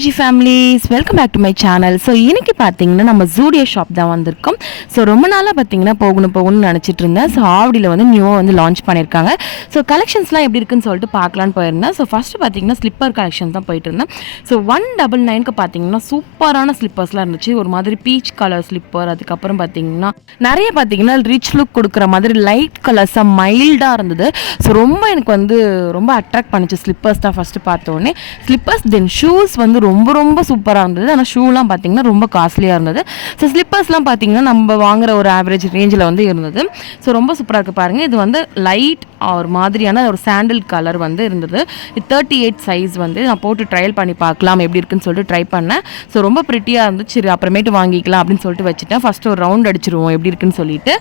KG families, welcome back to my channel. So இன்றைக்கி பார்த்தீங்கன்னா நம்ம ஜூடியோ ஷாப் தான் வந்திருக்கோம். ஸோ ரொம்ப நாளாக பார்த்தீங்கன்னா போகணும்னு நினச்சிட்டு இருந்தேன். ஸோ ஆவடியில் வந்து நியூவாக வந்து லான்ச் பண்ணியிருக்காங்க. ஸோ கலெக்ஷன்ஸ்லாம் எப்படி இருக்குன்னு சொல்லிட்டு பார்க்கலான்னு போயிருந்தேன். ஸோ ஃபஸ்ட்டு பார்த்தீங்கன்னா ஸ்லிப்பர் கலெக்ஷன் தான் போயிட்டு இருந்தேன். ஸோ 199க்கு பார்த்தீங்கன்னா சூப்பரான ஸ்லிப்பர்ஸ்லாம் இருந்துச்சு. ஒரு மாதிரி பீச் கலர் ஸ்லிப்பர், அதுக்கப்புறம் பார்த்தீங்கன்னா நிறைய பார்த்தீங்கன்னா ரிச் லுக் கொடுக்குற மாதிரி லைட் கலர்ஸாக மைல்டாக இருந்தது. ஸோ ரொம்ப எனக்கு வந்து ரொம்ப அட்ராக்ட் பண்ணிச்சு ஸ்லிப்பர்ஸ் தான் ஃபஸ்ட்டு பார்த்தோன்னே. ஸ்லிப்பர்ஸ் தென் ஷூஸ் வந்து ரொம்ப ரொம்ப சூப்பராக இருந்தது. ஆனால் ஷூலாம் பார்த்தீங்கன்னா ரொம்ப காஸ்ட்லியாக இருந்தது. ஸோ ஸ்லிப்பர்ஸ்லாம் பார்த்தீங்கன்னா நம்ம வாங்குற ஒரு ஆவரேஜ் ரேஞ்சில் வந்து இருந்தது. ஸோ ரொம்ப சூப்பராக இருக்குது பாருங்கள். இது வந்து லைட் ஒரு மாதிரியான ஒரு சாண்டில் கலர் வந்து இருந்தது. 38 சைஸ் வந்து நான் போட்டு ட்ரையல் பண்ணி பார்க்கலாம் எப்படி இருக்குன்னு சொல்லிட்டு ட்ரை பண்ணேன். ஸோ ரொம்ப ப்ரிட்டியாக இருந்துச்சு. சரி அப்புறமேட்டு வாங்கிக்கலாம் அப்படின்னு சொல்லிட்டு வச்சுட்டேன். ஃபஸ்ட்டு ஒரு ரவுண்ட் அடிச்சிருவோம் எப்படி இருக்குன்னு சொல்லிட்டு.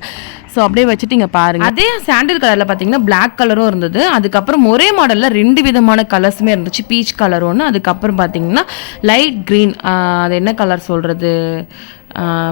ஸோ அப்படியே வச்சுட்டு இங்கே பாருங்கள். அதே சாண்டில் கலரில் பார்த்தீங்கன்னா பிளாக் கலரும் இருந்தது. அதுக்கப்புறம் ஒரே மாடலில் 2 விதமான கலர்ஸுமே இருந்துச்சு. பீச் கலர் ஒன்று, அதுக்கப்புறம் பார்த்தீங்கன்னா லைட் க்ரீன், அது என்ன கலர் சொல்கிறது,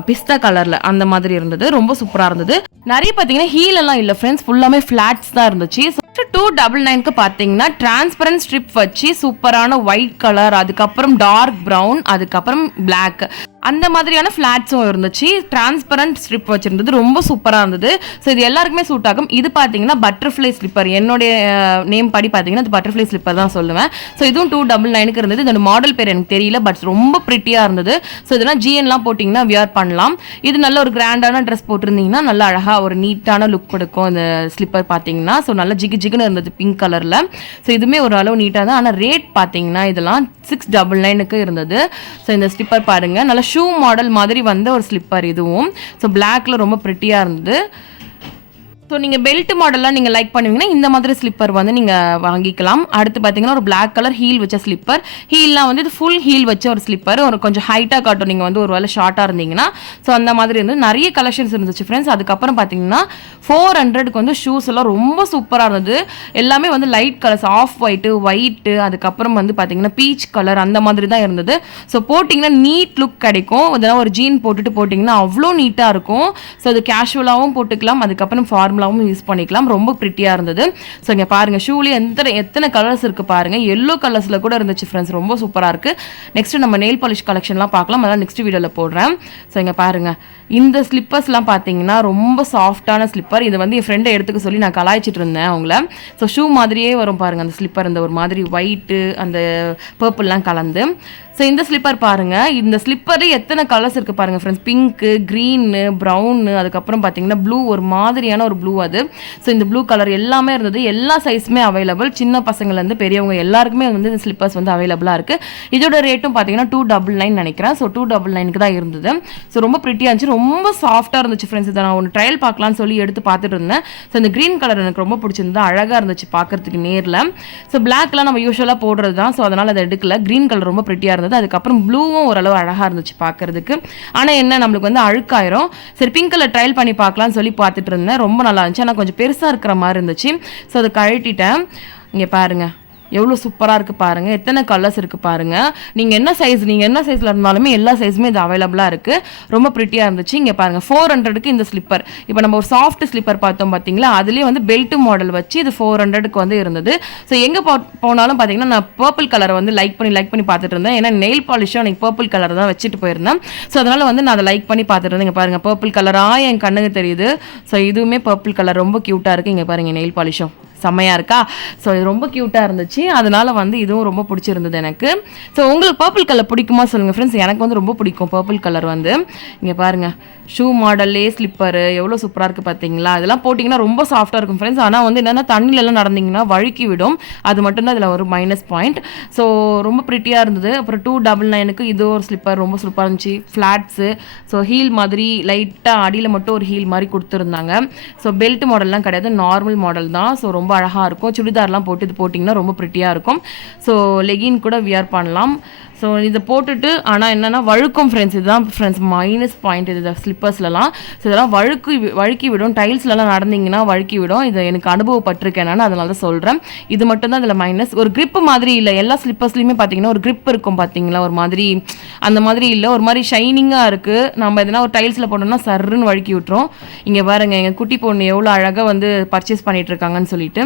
பிஸ்தா கலரில் அந்த மாதிரி இருந்தது. ரொம்ப சூப்பராக இருந்தது. நிறைய பார்த்தீங்கன்னா ஹீலெல்லாம் இல்லை ஃப்ரெண்ட்ஸ், ஃபுல்லாமே ஃப்ளாட்ஸ் தான் இருந்துச்சு. 299க்கு பார்த்தீங்கன்னா டிரான்ஸ்பரண்ட் ஸ்ட்ரிப் வச்சு சூப்பரான ஒயிட் கலர், அதுக்கப்புறம் டார்க் ப்ரௌன், அதுக்கப்புறம் பிளாக் அந்த மாதிரியான ஃப்ளாட்ஸும் இருந்துச்சு. டிரான்ஸ்பரண்ட் ஸ்ட்ரிப் வச்சுருந்தது. ரொம்ப சூப்பராக இருந்தது. ஸோ இது எல்லாருக்குமே சூட் ஆகும். இது பார்த்தீங்கன்னா பட்டர்ஃப்ளை ஸ்லிப்பர், என்னுடைய நேம் படி பார்த்தீங்கன்னா அது பட்டர்ஃப்ளை ஸ்லிப்பர் தான் சொல்லுவேன். ஸோ இதுவும் 299க்கு இருந்தது. இதோட மாடல் பேர் எனக்கு தெரியல, பட் ரொம்ப ப்ரிட்டியாக இருந்தது. ஸோ இதெல்லாம் ஜிஎன்லாம் போட்டிங்கன்னா வியர் பண்ணலாம். இது நல்ல ஒரு கிராண்டான ட்ரெஸ் போட்டிருந்தீங்கன்னா நல்லா அழகாக ஒரு நீட்டான லுக் கொடுக்கும் இந்த ஸ்லிப்பர் பார்த்தீங்கன்னா. ஸோ நல்லா ஜிகுன்னு இருந்தது பிங்க் கலரில். ஸோ இதுவுமே ஒரு அளவு நீட்டாக தான். ஆனால் ரேட் பார்த்தீங்கன்னா இதெல்லாம் 699க்கு இருந்தது. ஸோ இந்த ஸ்லிப்பர் பாருங்கள், நல்லா ஷூ மாடல் மாதிரி வந்த ஒரு ஸ்லிப்பர் இதுவும். ஸோ பிளாக்ல ரொம்ப ப்ரிட்டியாக இருந்தது. ஸோ நீங்கள் பெல்ட் மாடல்லாம் நீங்கள் லைக் பண்ணுவீங்கன்னா இந்த மாதிரி ஸ்லிப்பர் வந்து நீங்கள் வாங்கிக்கலாம். அடுத்து பார்த்தீங்கன்னா ஒரு பிளாக் கலர் ஹீல் வச்ச ஸ்லிப்பர். ஹீல்லாம் வந்து இது ஃபுல் ஹீல் வச்ச ஒரு ஸ்லிப்பர். ஒரு கொஞ்சம் ஹைட்டாக காட்டும் நீங்கள் வந்து ஒரு வேளை ஷார்ட்டாக இருந்தீங்கன்னா. ஸோ அந்த மாதிரி இருந்து நிறைய கலெக்ஷன்ஸ் இருந்துச்சு ஃப்ரெண்ட்ஸ். அதுக்கப்புறம் பார்த்தீங்கன்னா 400க்கு வந்து ஷூஸ் எல்லாம் ரொம்ப சூப்பராக இருந்தது. எல்லாமே வந்து லைட் கலர்ஸ், ஆஃப் ஒயிட்டு, அதுக்கப்புறம் வந்து பார்த்தீங்கன்னா பீச் கலர் அந்த மாதிரி தான் இருந்தது. ஸோ போட்டிங்கன்னா நீட் லுக் கிடைக்கும். இதெல்லாம் ஒரு ஜீன் போட்டுட்டு போட்டிங்கன்னா அவ்வளோ நீட்டாக இருக்கும். ஸோ அது கேஷுவலாகவும் போட்டுக்கலாம், அதுக்கப்புறம் ஃபார்மலாகவும் யூஸ் பண்ணிக்கலாம். ரொம்ப ப்ரிட்டியாக இருந்தது. ஸோ இங்கே பாருங்கள், ஷூலேயே எத்தனை கலர்ஸ் இருக்குது பாருங்கள். எல்லோ கலர்ஸில் கூட இருந்துச்சு ஃப்ரெண்ட்ஸ். ரொம்ப சூப்பராக இருக்குது. நெக்ஸ்ட்டு நம்ம நெயில் பாலிஷ் கலெக்ஷன்லாம் பார்க்கலாம். அதான் நெக்ஸ்ட் வீடியோவில் போடுறேன். ஸோ இங்கே பாருங்கள், இந்த ஸ்லிப்பர்ஸ்லாம் பார்த்தீங்கன்னா ரொம்ப சாஃப்டான ஸ்லிப்பர். இது வந்து என் ஃப்ரெண்டை எடுத்துக்க சொல்லி நான் கலாய்ச்சிட்டு இருந்தேன் அவங்கள. ஸோ ஷூ மாதிரியே வரும் பாருங்கள் அந்த ஸ்லிப்பர், இந்த ஒரு மாதிரி ஒயிட்டு அந்த பர்பிள்லாம் கலந்து. ஸோ இந்த ஸ்லிப்பர் பாருங்கள், இந்த ஸ்லிப்பரு எத்தனை கலர்ஸ் இருக்குது பாருங்கள் ஃப்ரெண்ட்ஸ். பிங்க்கு, க்ரீனு, ப்ரௌனு, அதுக்கப்புறம் பார்த்தீங்கன்னா ப்ளூ, ஒரு மாதிரியான ஒரு ப்ளூ அது. ஸோ இந்த ப்ளூ கலர் எல்லாமே இருந்தது. எல்லா சைஸுமே அவைலபிள். சின்ன பசங்கள்லேருந்து பெரியவங்க எல்லாருக்குமே வந்து இந்த ஸ்லிப்பர்ஸ் வந்து அவைலபிளாக இருக்குது. இதோட ரேட்டும் பார்த்தீங்கன்னா 299 நினைக்கிறேன். ஸோ 299க்கு தான் இருந்தது. ஸோ ரொம்ப ப்ரிட்டியாக இருந்துச்சு, ரொம்ப சாஃப்டாக இருந்துச்சு ஃப்ரெண்ட்ஸ். இதை நான் ஒன்று ட்ரையல் பார்க்கலான்னு சொல்லி எடுத்து பார்த்துட்டு இருந்தேன். ஸோ இந்த க்ரீன் கலர் எனக்கு ரொம்ப பிடிச்சிருந்தது, அழகாக இருந்துச்சு பார்க்குறதுக்கு நேரில். ஸோ பிளாக்லாம் நம்ம யூஸ்வலாக போடுறது தான். ஸோ அதனால் அதை எடுக்கல. க்ரீன் கலர் ரொம்ப ப்ரிட்டியாக இருந்தது. அதுக்கப்புறம் ப்ளூவும் ஓரளவு அழகாக இருந்துச்சு பார்க்கறதுக்கு. ஆனால் என்ன, நம்மளுக்கு வந்து அழுக்காயிரும். சரி பிங்க் கலர் ட்ரையல் பண்ணி பார்க்கலான்னு சொல்லி பார்த்துட்டு இருந்தேன். ரொம்ப நல்லா இருந்துச்சு, ஆனால் கொஞ்சம் பெருசாக இருக்கிற மாதிரி இருந்துச்சு. ஸோ அதை கழட்டிட்டேன். இங்கே பாருங்கள் எவ்வளோ சூப்பராக இருக்குது பாருங்கள். எத்தனை கலர்ஸ் இருக்குது பாருங்கள். நீங்கள் என்ன சைஸில் இருந்தாலுமே எல்லா சைஸுமே இது அவைலபிளாக இருக்குது. ரொம்ப ப்ரிட்டியாக இருந்துச்சு. இங்கே பாருங்கள் 400க்கு இந்த ஸ்லிப்பர். இப்போ நம்ம ஒரு சாஃப்ட் ஸ்லிப்பர் பார்த்தோம் பார்த்தீங்களா, அதுலேயே வந்து பெல்ட் மாடல் வச்சு இது 400க்கு வந்து இருந்தது. ஸோ எங்கே போனாலும் பார்த்தீங்கன்னா நான் பர்பிள் கலரை வந்து லைக் பண்ணி பார்த்துட்டு இருந்தேன். ஏன்னா நெயில் பாலிஷும் எனக்கு பர்பிள் கலர் தான் வச்சுட்டு போயிருந்தேன். ஸோ அதனால் வந்து நான் அதை லைக் பண்ணி பார்த்துட்டு இருந்தேன். இங்கே பாருங்கள் பர்பிள் கலராக என் கண்ணுக்கு தெரியுது. ஸோ இதுவுமே பர்பிள் கலர் ரொம்ப க்யூட்டாக இருக்குது. இங்கே பாருங்கள் நெயில் பாலிஷும் செம்மையாக இருக்கா. ஸோ இது ரொம்ப க்யூட்டாக இருந்துச்சு. அதனால் வந்து இதுவும் ரொம்ப பிடிச்சிருந்தது எனக்கு. ஸோ உங்களுக்கு பர்பிள் கலர் பிடிக்குமா சொல்லுங்கள் ஃப்ரெண்ட்ஸ். எனக்கு வந்து ரொம்ப பிடிக்கும் பர்பிள் கலர் வந்து. இங்கே பாருங்கள் ஷூ மாடல்லே ஸ்லிப்பரு எவ்வளோ சூப்பராக இருக்குது பார்த்தீங்களா. அதெல்லாம் போட்டிங்கன்னா ரொம்ப சாஃப்டாக இருக்கும் ஃப்ரெண்ட்ஸ். ஆனால் வந்து என்னென்னா தண்ணிலெல்லாம் நடந்திங்கன்னா வழுக்கி விடும். அது மட்டும்தான் இதில் ஒரு மைனஸ் பாயிண்ட். ஸோ ரொம்ப ப்ரிட்டியாக இருந்தது. அப்புறம் 299க்கு இது ஒரு ஸ்லிப்பர் ரொம்ப சூப்பராக இருந்துச்சு. ஃப்ளாட்ஸு, ஸோ ஹீல் மாதிரி லைட்டாக அடியில் மட்டும் ஒரு ஹீல் மாதிரி கொடுத்துருந்தாங்க. ஸோ பெல்ட் மாடல்லாம் கிடையாது, நார்மல் மாடல் தான். ஸோ ரொம்ப அழகாக இருக்கும். சுடிதார்லாம் போட்டு இது போட்டிங்கன்னா ரொம்ப ப்ரிட்டியாக இருக்கும். ஸோ லெகின் கூட வியர் பண்ணலாம். ஸோ இதை போட்டுட்டு ஆனால் என்னென்னா வழுக்கும் ஃப்ரெண்ட்ஸ். இதுதான் ஃப்ரெண்ட்ஸ் மைனஸ் பாயிண்ட் இது ஸ்லிப்பர்ஸ்லாம். ஸோ இதெல்லாம் வழுக்கி விடும். டைல்ஸ்லலாம் நடந்தீங்கன்னா வழுக்கி விடும். இதை எனக்கு அனுபவப்பட்டிருக்கேன் நான், அதனால தான் சொல்கிறேன். இது மட்டும் தான் இதில் மைனஸ். ஒரு கிரிப் மாதிரி இல்லை. எல்லா ஸ்லிப்பர்ஸ்லையுமே பார்த்தீங்கன்னா ஒரு கிரிப் இருக்கும் பார்த்தீங்களா, ஒரு மாதிரி அந்த மாதிரி இல்லை, ஒரு மாதிரி ஷைனிங்காக இருக்குது. நம்ம எதனா ஒரு டைல்ஸில் போட்டோம்னா சர்ன்னு வழுக்கி விட்டுரும். இங்கே பாருங்கள் எங்கள் குட்டி பொண்ணு எவ்வளோ அழகாக வந்து பர்ச்சேஸ் பண்ணிகிட்டு இருக்காங்கன்னு சொல்லிட்டு.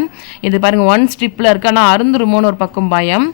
இது பாருங்கள் 1 ஸ்ட்ரிப்பில் இருக்குது. ஆனால் அருந்துருமோன்னு ஒரு பக்கம் பயம்.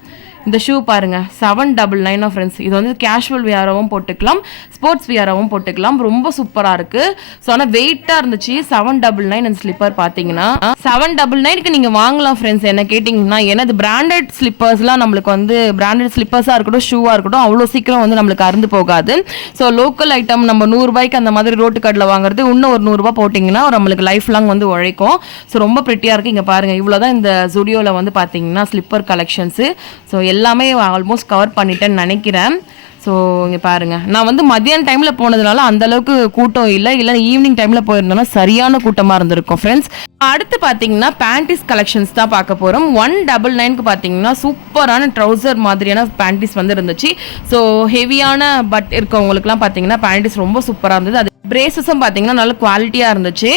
இந்த ஷூ பாருங்கள் 799 ஃப்ரெண்ட்ஸ். இது வந்து கேஷுவல் வியராகவும் போட்டுக்கலாம், ஸ்போர்ட்ஸ் வியராகவும் போட்டுக்கலாம். ரொம்ப சூப்பராக இருக்குது. ஸோ ஆனால் வெயிட்டாக இருந்துச்சு. 799 அந்த ஸ்லிப்பர் பார்த்தீங்கன்னா 799க்கு நீங்கள் வாங்கலாம் ஃப்ரெண்ட்ஸ் என்ன கேட்டிங்கன்னா. ஏன்னா இது பிராண்டட் ஸ்லிப்பர்ஸ்லாம் நம்மளுக்கு வந்து பிராண்டட் ஸ்லிப்பர்ஸாக இருக்கட்டும் ஷூவாக இருக்கட்டும் அவ்வளோ சீக்கிரம் வந்து நம்மளுக்கு அறுந்து போகாது. ஸோ லோக்கல் ஐட்டம் நம்ம 100 ரூபாய்க்கு அந்த மாதிரி ரோட்டு கடையில் வாங்குறது இன்னும் ஒரு 100 ரூபாய் போட்டிங்கன்னா நம்மளுக்கு லைஃப் லாங் வந்து உழைக்கும். ஸோ ரொம்ப ப்ரிட்டியாக இருக்குது. இங்கே பாருங்கள், இவ்வளோ தான் இந்த ஜூடியோவில் வந்து பார்த்தீங்கன்னா ஸ்லிப்பர் கலெக்ஷன்ஸு. ஸோ எல்லாமே ஆல்மோஸ்ட் கவர் பண்ணிட்டேன்னு நினைக்கிறேன். ஸோ இங்கே பாருங்கள், நான் வந்து மத்தியான டைமில் போனதுனால அந்தளவுக்கு கூட்டம் இல்லை ஈவினிங் டைமில் போயிருந்தோன்னா சரியான கூட்டமாக இருந்திருக்கும் ஃப்ரெண்ட்ஸ். அடுத்து பார்த்தீங்கன்னா பேண்டிஸ் கலெக்ஷன்ஸ் தான் பார்க்க போகிறோம். 199க்கு பார்த்தீங்கன்னா சூப்பரான ட்ரௌசர் மாதிரியான பேண்டிஸ் வந்து இருந்துச்சு. ஸோ ஹெவியான பட் இருக்கவங்களுக்குலாம் பார்த்தீங்கன்னா பேண்டிஸ் ரொம்ப சூப்பராக இருந்தது. அது பிரேசஸும் பார்த்தீங்கன்னா நல்ல குவாலிட்டியாக இருந்துச்சு.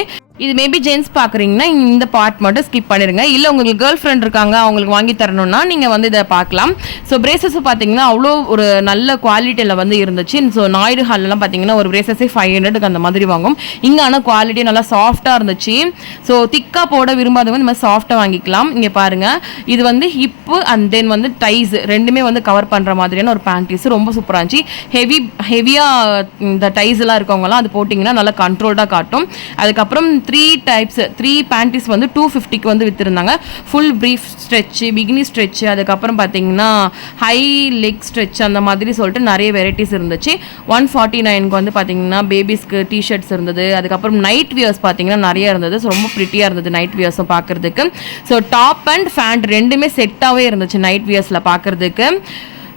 இது மேபி ஜென்ஸ் பார்க்குறீங்கன்னா இந்த பார்ட் மட்டும் ஸ்கிப் பண்ணிடுங்க. இல்லை உங்களுக்கு கேர்ள் ஃப்ரெண்ட் இருக்காங்க அவங்களுக்கு வாங்கி தரணும்னா நீங்கள் வந்து இதை பார்க்கலாம். ஸோ பிரேசஸும் பார்த்தீங்கன்னா அவ்வளோ ஒரு நல்ல குவாலிட்டியில் வந்து இருந்துச்சு. ஸோ நாயுடு ஹாலெலாம் பார்த்தீங்கன்னா ஒரு பிரேசஸே 500க்கு அந்த மாதிரி வாங்கும். இங்கே ஆனால் குவாலிட்டி நல்லா சாஃப்டாக இருந்துச்சு. ஸோ திக்காக போட விரும்பாதவங்க இந்த மாதிரி சாஃப்டாக வாங்கிக்கலாம். இங்கே பாருங்கள், இது வந்து ஹிப்பு அண்ட் தென் வந்து டைஸ் ரெண்டுமே வந்து கவர் பண்ணுற மாதிரியான ஒரு பேண்டீஸ் ரொம்ப சூப்பராக இருந்துச்சு. ஹெவியாக இந்த டைஸ் எல்லாம் இருக்கவங்கலாம் அது போட்டிங்கன்னா நல்லா கண்ட்ரோல்டாக காட்டும். அதுக்கப்புறம் 3 பேண்டிஸ் வந்து 250க்கு வந்து விற்றுருந்தாங்க. Full brief stretch, bikini stretch, அதுக்கப்புறம் பார்த்தீங்கன்னா ஹை லெக் ஸ்ட்ரெச் அந்த மாதிரி சொல்லிட்டு நிறைய வெரைட்டிஸ் இருந்துச்சு. 149க்கு வந்து பார்த்தீங்கன்னா பேபிஸ்க்கு டிஷர்ட்ஸ் இருந்தது. அதுக்கப்புறம் நைட் வியர்ஸ் பார்த்தீங்கன்னா நிறைய இருந்தது. ஸோ ரொம்ப ப்ரிட்டியாக இருந்தது நைட் வியர்ஸும் பார்க்குறதுக்கு. ஸோ டாப் அண்ட் ஃபேண்ட் ரெண்டுமே செட்டாகவே இருந்துச்சு நைட் வியர்ஸில் பார்க்குறதுக்கு.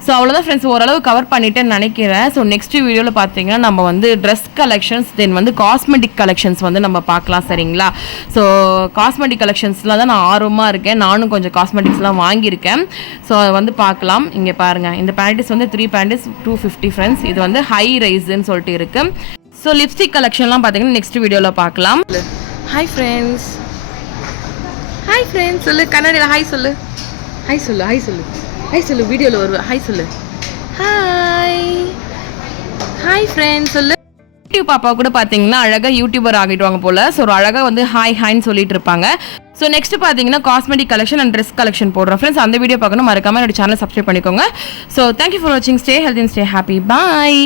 ஸோ அவ்வளோதான் ஃப்ரெண்ட்ஸ், ஓரளவு கவர் பண்ணிட்டேன்னு நினைக்கிறேன். ஸோ நெக்ஸ்ட் வீடியோவில் பார்த்தீங்கன்னா நம்ம வந்து ட்ரெஸ் கலெக்ஷன்ஸ் தென் வந்து காஸ்மெட்டிக் கலெக்ஷன்ஸ் வந்து நம்ம பார்க்கலாம், சரிங்களா? ஸோ காஸ்மெட்டிக் கலெக்ஷன்ஸ்லாம் தான் நான் ஆர்வமாக இருக்கேன். நானும் கொஞ்சம் காஸ்மெட்டிக்ஸ்லாம் வாங்கியிருக்கேன். ஸோ அதை வந்து பார்க்கலாம். இங்கே பாருங்கள், இந்த பேண்டிஸ் வந்து 3 பேண்டிஸ் 250 ஃப்ரெண்ட்ஸ். இது வந்து ஹை ரைஸ்ன்னு சொல்லிட்டு இருக்குது. ஸோ லிப்ஸ்டிக் கலெக்ஷன்லாம் பார்த்தீங்கன்னா நெக்ஸ்ட் வீடியோவில் பார்க்கலாம். ஹாய் ஃப்ரெண்ட்ஸ், ஹாய் ஃப்ரெண்ட்ஸ் சொல்லு, கன்னடியில் ஹாய் சொல்லு, ஹாய் சொல்லு, ஹாய் சொல்லு, ஹாய் சொல்லு, வீடியோவில் வருவேன், ஹாய் சொல்லு, ஹாய் ஹாய் ஃப்ரெண்ட்ஸ் சொல்லு. யூடியூப் பாப்பா கூட பார்த்தீங்கன்னா அழகாக யூடியூபர் ஆகிடுவாங்க போல். ஸோ ஒரு அழகாக வந்து ஹாய் ஹாய்ன்னு சொல்லிட்டு இருப்பாங்க. ஸோ நெக்ஸ்ட் பார்த்தீங்கன்னா cosmetic collection and dress collection போடுறேன் ஃப்ரெண்ட்ஸ். அந்த வீடியோ பார்க்கணும் மறக்காமல் என்னோட சேனல் சப்ஸ்கிரைப் பண்ணிக்கோங்க. ஸோ தேங்க்யூ ஃபார் வாட்சிங். Stay healthy and stay happy. Bye.